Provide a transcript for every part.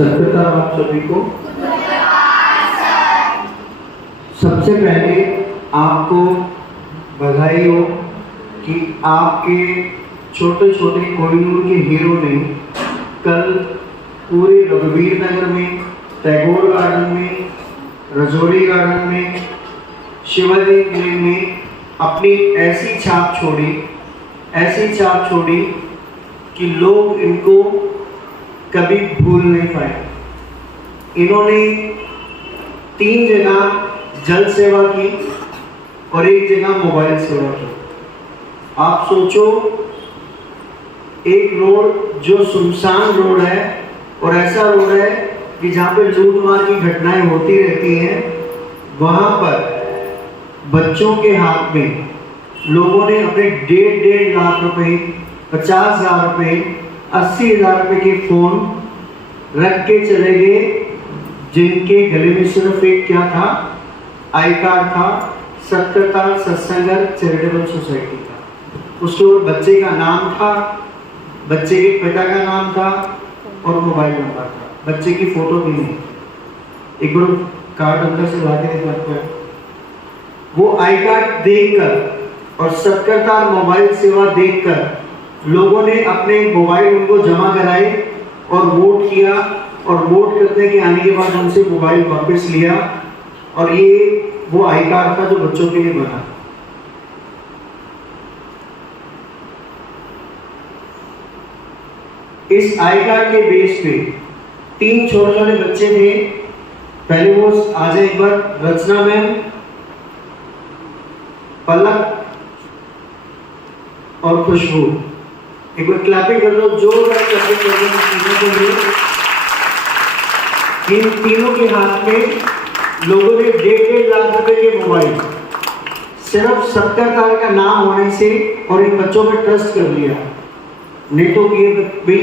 सत्यता आप सभी को। सबसे पहले आपको बधाई हो कि आपके छोटे छोटे कोहिनूर के हीरो ने कल पूरे रघुवीर नगर में, टैगोर गार्डन में, रजौरी गार्डन में, शिवाजी किले में अपनी ऐसी छाप छोड़ी कि लोग इनको कभी भूल नहीं पाए। इन्होंने 3 जगह जल सेवा की और 1 जगह मोबाइल सेवा की। आप सोचो, एक रोड जो सुनसान रोड है और ऐसा रोड है कि जहाँ पे लूटमार की घटनाएं होती रहती हैं, वहाँ पर बच्चों के हाथ में लोगों ने अपने 1.5 लाख रुपए, 50,000 रुपए, 80,000 रुपए के फोन रख के चले गए, जिनके गले में सिर्फ एक क्या था, आई कार्ड था, सत्यता सत्संग चैरिटेबल सोसाइटी का। उसके ऊपर बच्चे का नाम था, बच्चे के पिता का नाम था और मोबाइल नंबर था। बच्चे की फोटो भी नहीं। एक बार कार्ड अंदर से लाके दिखाते हैं। वो आई कार्ड देखकर और सत्यता मोबाइल सेवा देखकर लोगों ने अपने मोबाइल उनको जमा कराए और वोट किया, और वोट करने के आने के बाद उनसे मोबाइल वापस लिया, और ये वो आई कार्ड था जो बच्चों के लिए बना। इस आई कार्ड के बेस पे 3 छोटे छोटे बच्चे थे। पहले वो आज एक बार रचना मैम, पलक और खुशबू, एक बार क्लैपिंग कर दो, जोरदार क्लैपिंग कर दो तीनों के लिए। इन तीनों के हाथ में लोगों ने 1.5 लाख रुपए के मोबाइल सिर्फ सत्याकार का नाम होने से और इन बच्चों पे ट्रस्ट कर लिया। नहीं तो ये भी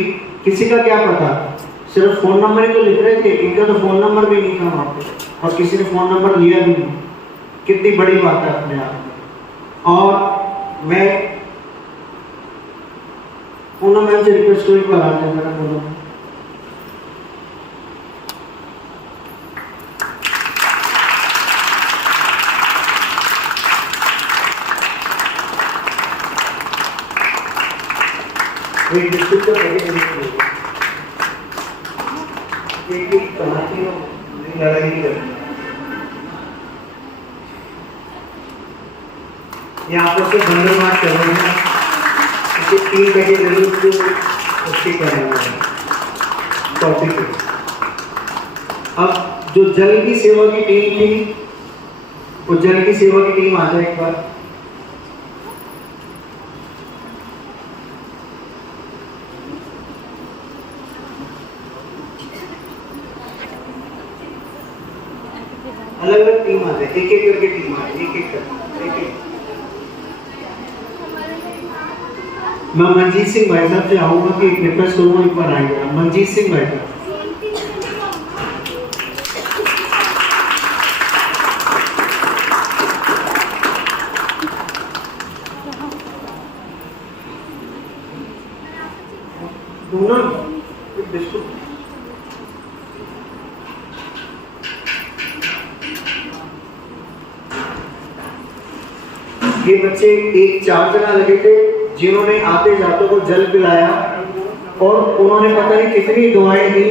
किसी का क्या पता, सिर्फ फोन नंबर ही तो लिख रहे थे, इनका तो फोन नंबर भी नहीं था वहां पे, और किसी ने फोन नंबर लिया भी नहीं। कितनी बड़ी बात है अपने आप में। और मैं पूनम मैम से रिक्वेस्ट करूँ पर आ जाए मेरा पूनम। एक बिस्कुट का पैकेट एक बनाती हो, लड़ाई नहीं करती। यहाँ पर से धन्यवाद कर रहे हैं, 3 पैकेट जरूर उसके कर रहे हैं टॉपिक पे। अब जो जल की सेवा की टीम थी, वो जल की सेवा की टीम आ जाए एक बार। अलग अलग टीम आ जाए, एक एक करके टीम आए, एक एक करके। मैं मनजीत सिंह भाई साहब से आऊंगा कि एक रिक्वेस्ट करूंगा, एक बार आएगा मनजीत सिंह भाई साहब। ये बच्चे 4 जना लगे थे जिन्होंने आते जाते को जल पिलाया, और उन्होंने पता नहीं कितनी दुआएं दी।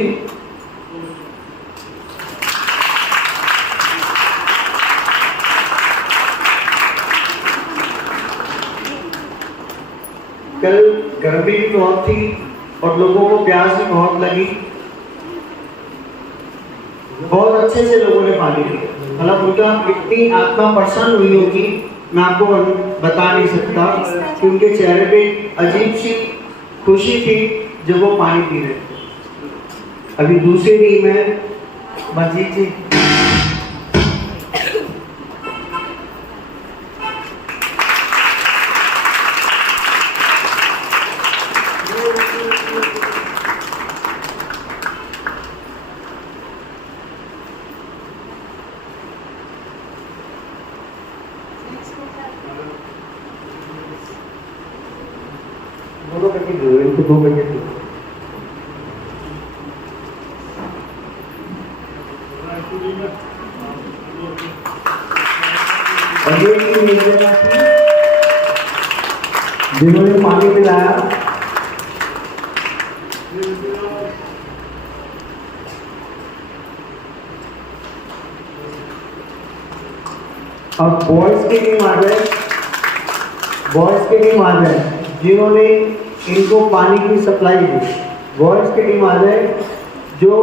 कल गर्मी भी बहुत थी और लोगों को प्यास भी बहुत लगी। बहुत अच्छे से लोगों ने पानी पिया, मतलब उनका इतनी आत्मा प्रसन्न हुई होगी, मैं आपको बता नहीं सकता कि उनके चेहरे पे अजीब सी खुशी थी जब वो पानी पी रहे थे। अभी दूसरी टीम है मंजीत जी। दोनों पैकेट दो, इनको 2 पैकेट दो। और ये निर्जला थी जिन्होंने पानी पिलाया। अब बॉयज की टीम आ जाए, बॉयज की टीम आ जाए जिन्होंने इनको पानी की सप्लाई दी। बॉयज की टीम आ जाए जो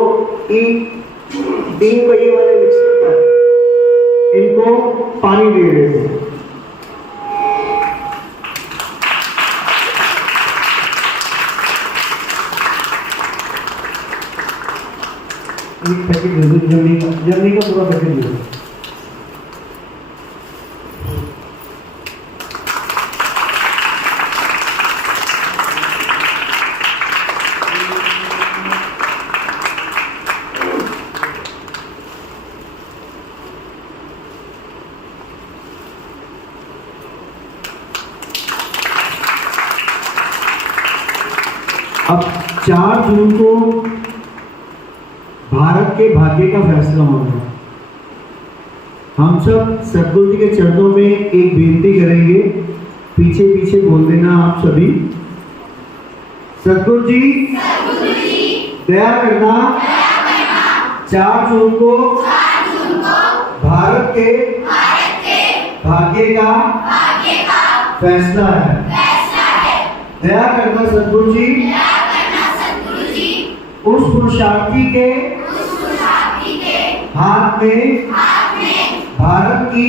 तीन पहिए वाले रिक्शे पर इनको पानी दे रहे थे। एक पैकेट दे दो, जर्नी का पूरा पैकेट दे दो। अब 4 जून को भारत के भाग्य का फैसला होना है। हम सब सदगुरु जी के चरणों में एक बेनती करेंगे, पीछे पीछे बोल देना आप सभी। सदगुरु जी दया करना, 4 जून को भारत के भाग्य का फैसला है। दया करना सदगुरु जी, उस पुरुषार्थी के हाथ में भारत की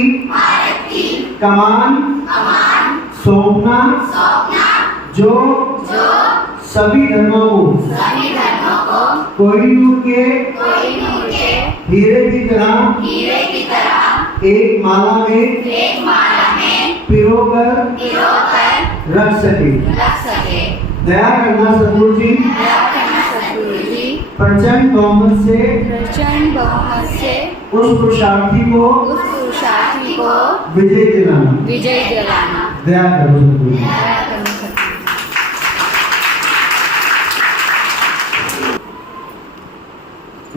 कमान सौंपना, जो सभी धर्मों को कोहिनूर के हीरे की तरह एक माला में पिरोकर रख सके। दया करना सदगुरु जी, प्रचंड बहुमत से उस पुरुषार्थी को विजय दिलाना। दया करो सदगुरु जी।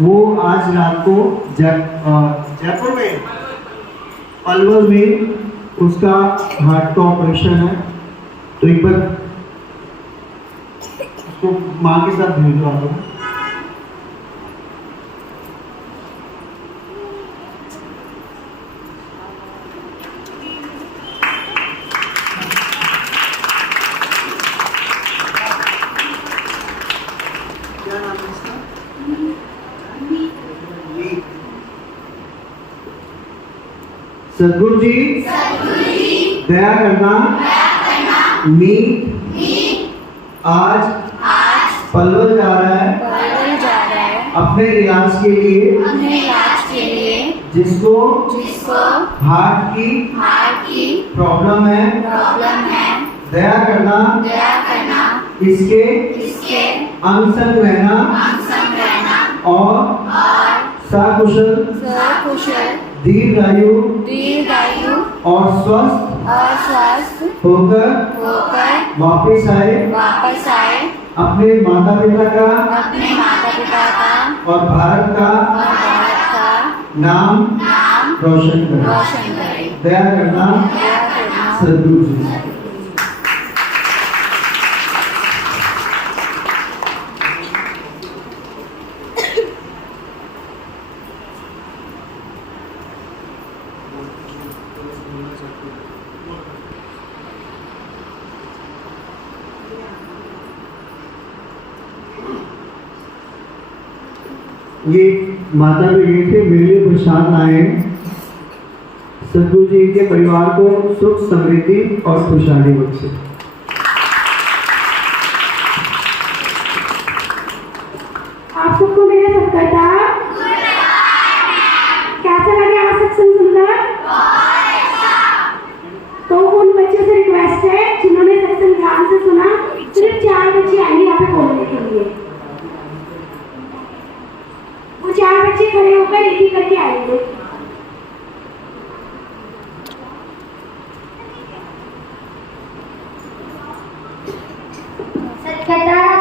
वो आज रात को जयपुर में पलवल में उसका हार्ट का ऑपरेशन है, तो एक बार उसको माँ के साथ भेजवा दो। क्या नाम है इसका? सदगुरु जी दया करना, मीत आज पलवल जा रहा है अपने इलाज के लिए, जिसको हार्ट की प्रॉब्लम है। दया करना, इसके अंग संग रहना और सकुशल दीर्घायु और स्वस्थ होकर वापस आए, अपने माता पिता का और भारत का नाम रोशन करे। दया करना सदगुरु जी। ये माता भी थे मेरे लिए प्रसाद आए। सदगुरु जी के परिवार को सुख समृद्धि और खुशहाली बख्शे। आप सबको मेरा सत्कार। कैसा लगे आज सत्संग सुनकर? तो उन बच्चों से रिक्वेस्ट है जिन्होंने सत्संग ध्यान से सुना, सिर्फ 4 बच्चे आएंगे यहाँ पे बोलने के लिए। वो 4 बच्चे खड़े होकर एक करके आएंगे।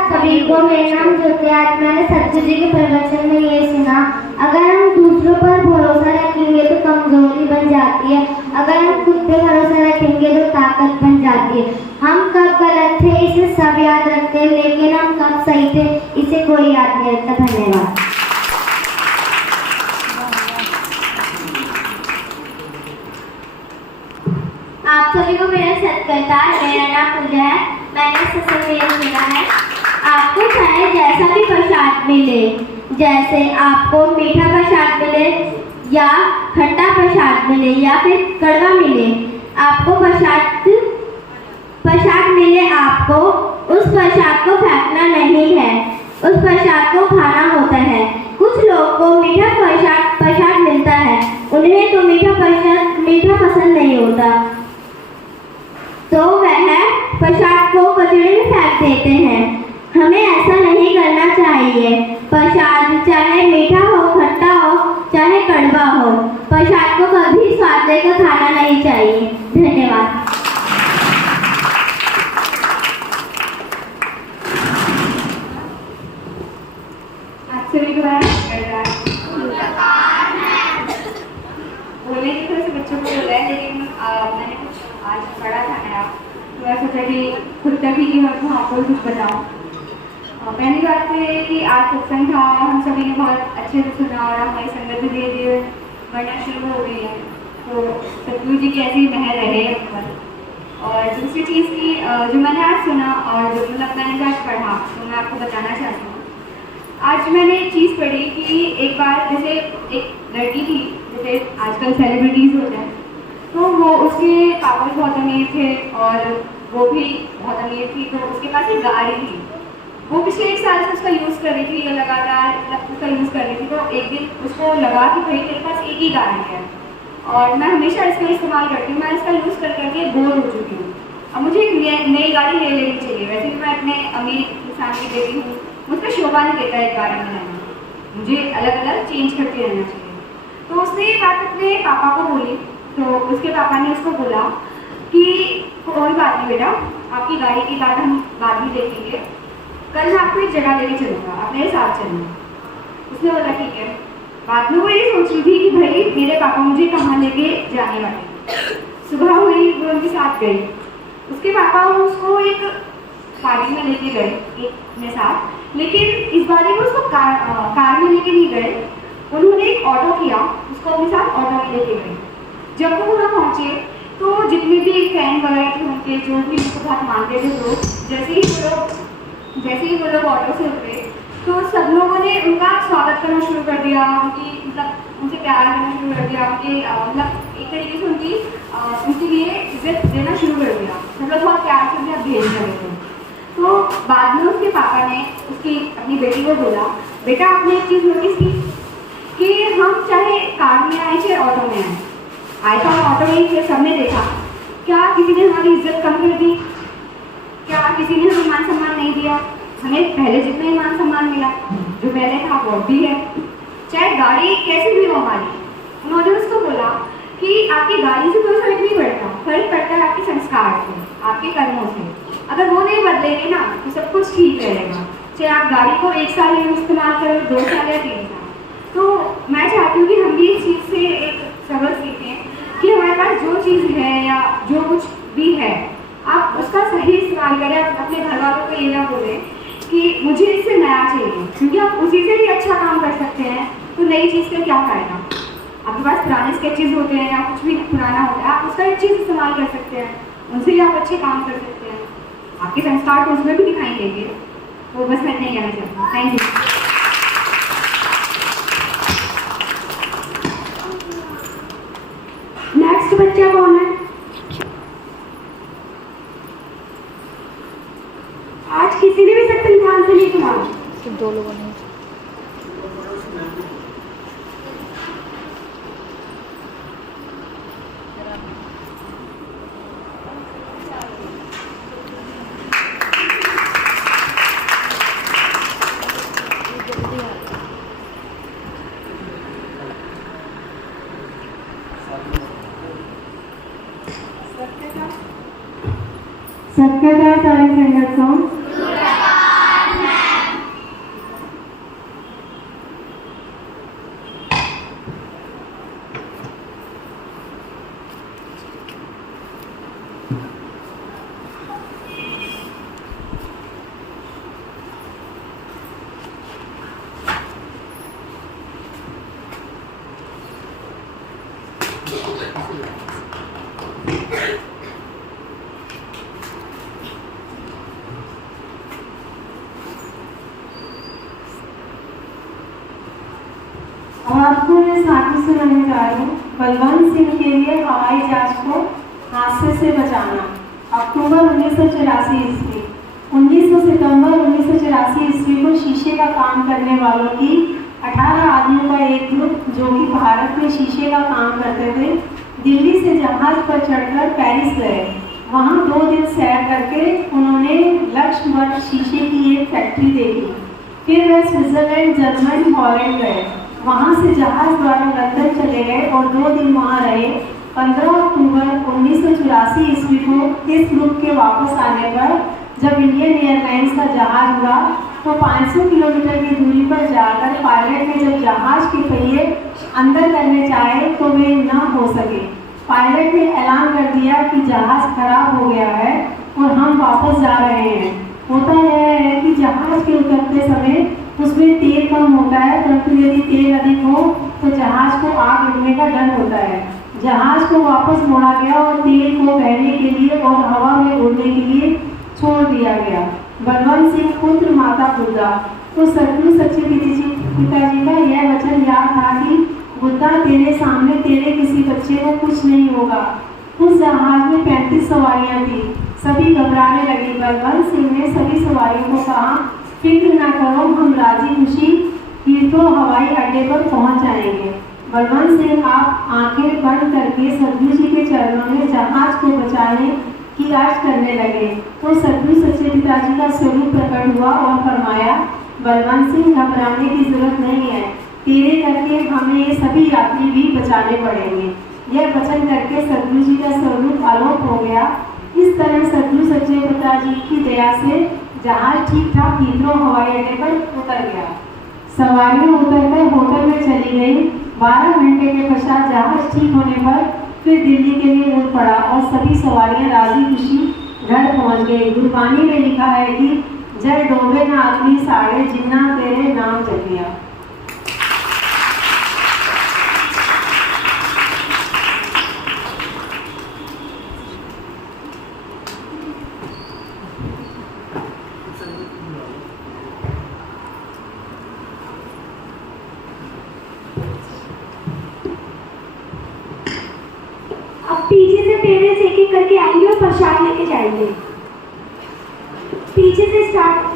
सभी को मेरा नाम ज्योति। आज मैंने सतगुरु जी के प्रवचन में ये सुना, अगर हम दूसरों पर जाती है। अगर हम खुद पे भरोसा रखेंगे तो ताकत बन जाती है। हम कब गलत थे इसे सब याद रखते हैं, लेकिन हम कब सही थे इसे कोई याद नहीं रखता। धन्यवाद। आप सभी को मेरा सत्कार। मेरा नाम पूजा है। मैंने सत्संग सुना है। आपको चाहे जैसा भी प्रसाद मिले, जैसे आपको मीठा प्रसाद मिले या खट्टा प्रसाद मिले या फिर कड़वा मिले, आपको प्रसाद मिले, आपको उस प्रसाद को फेंकना नहीं है, उस प्रसाद को खाना होता है। कुछ लोग को मीठा प्रसाद मिलता है, उन्हें तो मीठा पसंद नहीं होता, तो वह प्रसाद को कचरे में फेंक देते हैं। हमें ऐसा नहीं करना चाहिए। प्रसाद चाहे मीठा हो, खट्टा हो, चाहे कड़वा हो, प्रसाद को कभी स्वाद लेकर खाना नहीं चाहिए। धन्यवाद। आप सभी को बोलने की तरह से बच्चों को बोला है, लेकिन मैंने कुछ आज पढ़ा था नया, तो मैं सोचा कि खुद तक ही कि मैं आपको कुछ बताऊँ। पहली बात तो ये कि आज सत्संग था, हम सभी ने बहुत अच्छे से सुना और हमारी संगत भी धीरे धीरे बढ़ना शुरू हो गई है, तो सतगुरु जी की ऐसी मेहर रहे हम पर। और दूसरी चीज़ की जो मैंने आज सुना और जो मतलब मैंने आज पढ़ा, तो मैं आपको बताना चाहती हूँ। आज मैंने एक चीज़ पढ़ी कि एक बार जैसे एक लड़की थी, जैसे आजकल सेलिब्रिटीज़ होते हैं, तो वो उसके पापा बहुत अमीर थे और वो भी बहुत अमीर थी, तो उसके पास एक गाड़ी थी। वो पिछले 1 साल से उसका यूज़ कर रही थी, लगातार उसका यूज़ कर रही थी। तो एक दिन उसको लगा कि भाई मेरे पास एक ही गाड़ी है और मैं हमेशा इसका इस्तेमाल करती हूँ, मैं इसका यूज़ कर करके बोर हो चुकी हूँ, अब मुझे एक नई गाड़ी ले लेनी चाहिए। वैसे भी मैं अपने अमीर इंसान की बेटी हूँ, मुझको शोभा नहीं देता एक गाड़ी में रहना, मुझे अलग अलग चेंज करते रहना चाहिए। तो उसने ये बात अपने पापा को बोली, तो उसके पापा ने उसको बोला कि कोई बात नहीं बेटा, आपकी गाड़ी की बात हम बाद में देखेंगे, कल मैं आपको एक जगह लेके चलूँगा, आप मेरे साथ चलना। उसने बोला ठीक है। बाद में वो ये सोच रही थी कि भाई मेरे पापा मुझे कहाँ लेके जाने वाले। सुबह हुई, वो उनके साथ गई। उसके पापा उसको एक पार्टी में लेके गए अपने साथ, लेकिन इस बार वो उसको कार में लेके नहीं गए, उन्होंने एक ऑटो किया, उसको अपने साथ ऑटो में लेके गए। जब वो वहाँ पहुँचे तो जितने भी फैन वगैरह थे उनके, जो भी उनको बहुत मानते थे लोग, जैसे ही वो लोग ऑटो से उतरे तो सब लोगों ने उनका स्वागत करना शुरू कर दिया, उनसे प्यार करना शुरू कर दिया, एक तरीके से उनके लिए इज्जत देना शुरू कर दिया। सब लोग बहुत प्यार से उन्हें भेज रहे थे। तो बाद में उसके पापा ने अपनी बेटी को बोला, बेटा आपने एक चीज़ नोटिस की कि हम चाहे कार में आए चाहे ऑटो में आए तो हम ऑटो में थे, सबने देखा, क्या किसी ने हमारी इज्जत कम कर दी? क्या किसी ने हमें मान सम्मान नहीं दिया? हमें पहले जितना ही मान सम्मान मिला, जो पहले था वो भी है, चाहे गाड़ी कैसी भी हो हमारी। उन्होंने उसको बोला कि आपकी गाड़ी से कोई फर्क नहीं पड़ता, फर्क पड़ता है आपके संस्कार से, आपके कर्मों से। अगर वो नहीं बदलेंगे ना तो सब कुछ ठीक रहेगा, चाहे आप गाड़ी को 1 साल में इस्तेमाल करो, 2 साल या 3 साल। तो मैं चाहती हूँ कि हम भी इस चीज़ से एक सबक सीखें कि हमारे पास जो चीज़ है या जो कुछ भी है, आप उसका सही इस्तेमाल करें। आप अपने घर वालों को ये ना बोलें कि मुझे इससे नया चाहिए, क्योंकि आप उसी से भी अच्छा काम कर सकते हैं, तो नई चीज़ का क्या फ़ायदा? आपके पास पुराने स्केचेस होते हैं या कुछ भी पुराना होता है, आप उसका एक चीज़ इस्तेमाल कर सकते हैं, उनसे भी आप अच्छे काम कर सकते हैं, आपके संस्कार तो उसमें भी दिखाई देंगे। तो बस मैं इतना ही कहना चाहती हूँ। Thank you. नेक्स्ट बच्चा कौन है? आज किसी ने भी सत्संग ध्यान से नहीं सुना? सिर्फ 2 लोगों ने। सत्कर्ता सारे संगत सॉन्ग। और आपको मैं साथी सुनाने जा रही हूँ बलवंत सिंह के लिए हवाई जहाज को हादसे से बचाना। अक्टूबर 1984 ईस्वी 19 सितंबर 1984 ईस्वी को शीशे का काम करने वालों की 18 आदमियों का एक ग्रुप जो कि भारत में शीशे का काम करते थे, दिल्ली से जहाज पर चढ़कर पेरिस गए। वहाँ 2 दिन सैर करके उन्होंने लक्ष्मण शीशे की एक फैक्ट्री देखी। फिर वे स्विट्जरलैंड, जर्मनी, हॉलैंड गए। वहाँ से जहाज द्वारा लंदन चले गए और 2 दिन वहाँ रहे। 15 अक्टूबर 1984 ईस्वी को इस ग्रुप के वापस आने पर जब इंडियन एयरलाइंस का जहाज उड़ा तो 500 किलोमीटर की दूरी पर जाकर पायलट ने जब जहाज के पहिए अंदर करने चाहे तो वे न हो सके। पायलट ने ऐलान कर दिया कि जहाज खराब हो गया है और हम वापस जा रहे हैं। होता यह है कि जहाज के उतरते समय उसमें तेल कम होता है, परंतु यदि तेल अधिक हो तो जहाज को आग लगने का डर होता है। जहाज को वापस मोड़ा गया और तेल को बहने के लिए और हवा में उड़ने के लिए छोड़ दिया गया। बलवंत सिंह पुत्र माता बुद्धा तो सतगुरु सच्चे पिताजी का यह वचन याद था कि बुद्धा तेरे सामने तेरे किसी बच्चे को कुछ नहीं होगा। उस जहाज में 35 सवारियां थी। सभी घबराने लगी। बलवंत सिंह ने सभी सवारियों को कहा, फिक्र ना करो, हम राजी खुशी हीथ्रो हवाई अड्डे पर पहुंच जाएंगे। बलवंत सिंह आप आंखें बंद करके सतगुरु जी के चरणों में जहाज को बचाने की अर्ज करने लगे तो सतगुरु सच्चे पिताजी का स्वरूप प्रकट हुआ और फरमाया, बलवंत सिंह घबराने की जरूरत नहीं है, तेरे करके हमें ये सभी यात्री भी बचाने पड़ेंगे। यह वचन करके सतगुरु जी का स्वरूप आलोक हो गया। इस तरह सतगुरु सच्चे पिताजी की दया से जहाज ठीक ठाक हीथ्रो हवाई अड्डे पर उतर गया। सवारियां उतरकर होटल में चली गई। 12 घंटे के पश्चात जहाज ठीक होने पर फिर दिल्ली के लिए उड़ पड़ा और सभी सवारियां राजी खुशी घर पहुंच गई। गुरबानी में लिखा है कि जय डोबे न आदमी साड़े, जिन्ना तेरे नाम जपिया। पीछे से पेरेंट्स एक एक करके आएंगे और प्रसाद लेके जाएंगे। पीछे से स्टार्ट।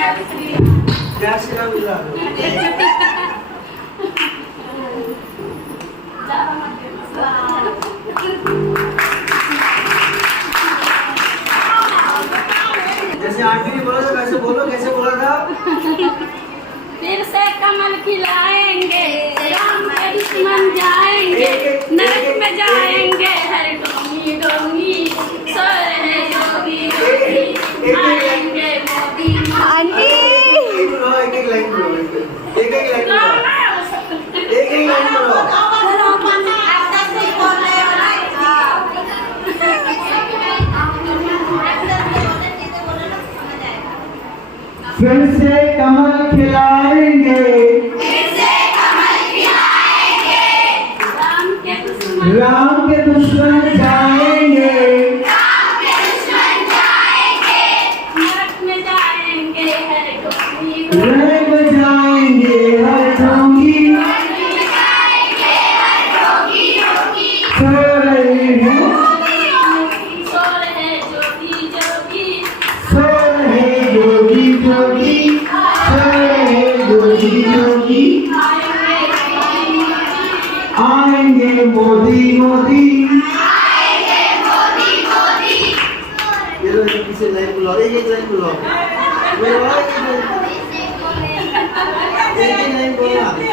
जय श्री राम मिला दो। जैसे आंटी ने बोला था वैसे बोलो, कैसे बोला था? फिर से कमल खिलाएंगे, राम के दुश्मन जाएंगे, नरक में जाएंगे, हर डोंगी डोंगी सो रहे जोगी जोगी, आएंगे मोदी एक एक लाइन बोलो, एक एक लाइन बोलो, एक एक लाइन बोलो। फिर से कमल खिलाएंगे, राम के दुश्मन जाएंगे, नरक में जाएंगे, हर डोंगी नरक में जाएंगे हर डोंगी सो रहे हैं, सो रहे जोगी जोगी, सो रहे जोगी जोगी, सो रहे जोगी जोगी, आएंगे मोदी मोदी। ये लो एक किसी लाइन बुलाओ, एक एक लाइन बुलाओ, एक एक लाइन बोलना।